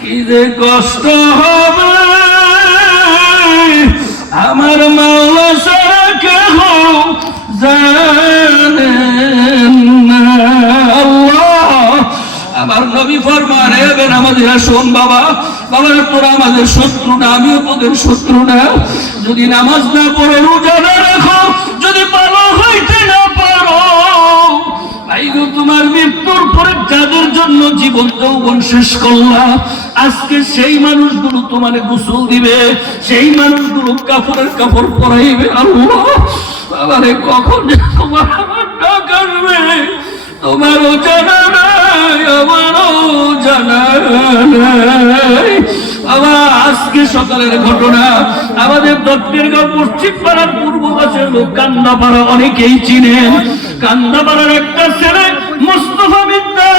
কি যে কষ্ট হবে আমার মাওলা সারা কেহ জানেন না। আল্লাহ আমার নবী ফরমান, হে বেনামাজিরা শোন বাবা, বাবারা তোরা আমাদের শত্রু না, আমিও তোদের শত্রু না। যদি নামাজ না পড়ো, রোজা না রাখো, যদি ভালো হইতে না পারো, ভাইগো তোমার মৃত্যুর পরে যাদের জন্য জীবন যৌবন শেষ করলা, আজকে সেই মানুষগুলো তোমার গোসল দিবে, সেই মানুষগুলো কাপড়ের কাপড় পরাইবে। আল্লাহ বাবারে কখন তোমার আমার ডাক আসবে তোমারও জানা নাই, আমারও জানা নাই। বাবা আজকে সকালের ঘটনা, আমাদের দত্তের গাঁও পশ্চিম পাড়ার পূর্ব পাশের লোক কান্দাপাড়া অনেকেই চিনেন। কান্দাপাড়ার একটা ছেলে মুস্তফা মিদ্দা,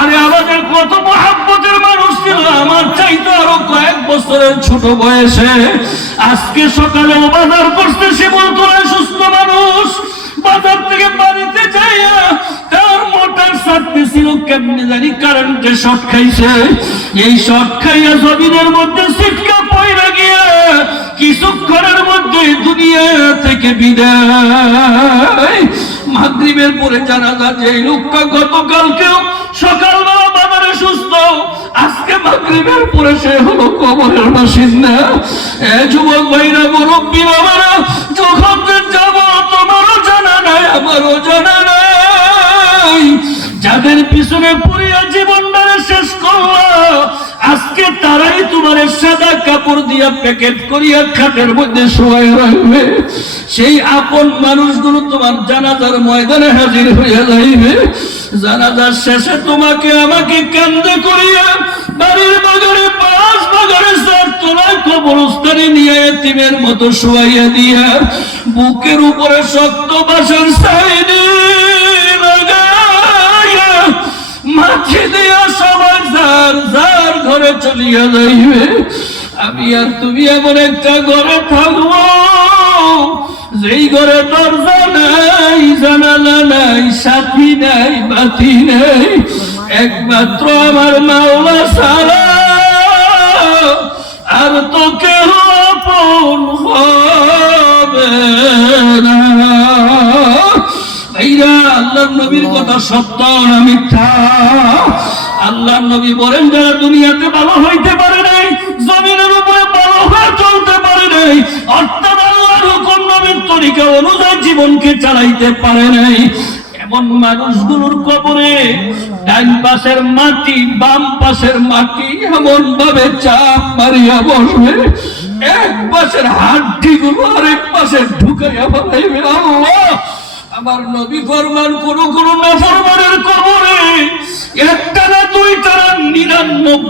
আরে আমাদের কত মহাব্বতের মানুষ ছিল, আমার চাইতে আরো কয়েক বছরের ছোট বয়সে। আজকে সকালে বাজার করতে সে বলতো না, সুস্থ মানুষ বাজার থেকে বাড়িতে যাইয়া তার মোটর সাথে ছিল কেমনি জানি কারেন্টে শর্ট খাইছে। এই শর্ট খাইয়া জমিনের মধ্যে সিটকা পয়রা গিয়া কিছুক্ষণের মধ্যে দুনিয়া থেকে বিদায়। মাগরিবের পরে জানাজা, যে লোকটা গতকালকেও সকালবেলা বাজারে সুস্থ, আজকে মাগরিবের পরে সে হলো কবরের বাসিন্দা। যুবক ভাইরা, মুরব্বী বাবারা, যখন যাব তোমারও জানা নাই, আমারও জানা নাই। যাদের পিছনে পড়িয়া জীবনটারে শেষ করলো, আজকে তারাই তোমার সাদা কাপড় দিয়া প্যাকেট করিয়া খাটের মধ্যে শোয়াই রাখবে। সেই আপন মানুষগুলো তোমার জানাজার ময়দানে হাজির হইয়া যাইবে। জানাজার শেষে তোমাকে আমাকে কান্দে করিয়া বাড়ির বাগানে, পাঁচ বাগানে, চার তলায় কবরস্থানে নিয়ে এতিমের মতো শোয়াইয়া দিয়া বুকের উপরে শক্ত বাসার সাইডে লাগাইয়া মাছি দিয়া সবাই যার যার ঘরে চলিয়া যাইবে। আমি আর তুমি এমন একটা ঘরে থাকবো, যেই ঘরে দরজা নাই, জানালা নাই, সাথী নাই, বাতি নাই, একমাত্র আমার মাওলা ছাড়া আর তো কেউ আপন হবে না। ভাইরা, আল্লাহর নবীর কথা সত্য না মিথ্যা? আল্লাহর নবী বলেন, যারা দুনিয়াতে ভালো হইতে পারে নাই, জমিনের উপরে ভালো হয়ে চলতে পারে নাই, অর্থাৎ আল্লাহর হুকুম নবীর তরিকা অনুযায়ী জীবনকে চালাইতে পারে নাই, এমন মানুষগুলোর কবরে ডান পাশের মাটি, বাম পাশের মাটি এমন ভাবে চাপ মারিয়া বসবে, এক পাশের হাড্ডিগুলো আরেক পাশে ঢুকাইয়া ফেলাইবে। আল্লাহ আমার নবী ফরমান, কোন কোন নাফরমানের কবরে একটা না দুইটা 99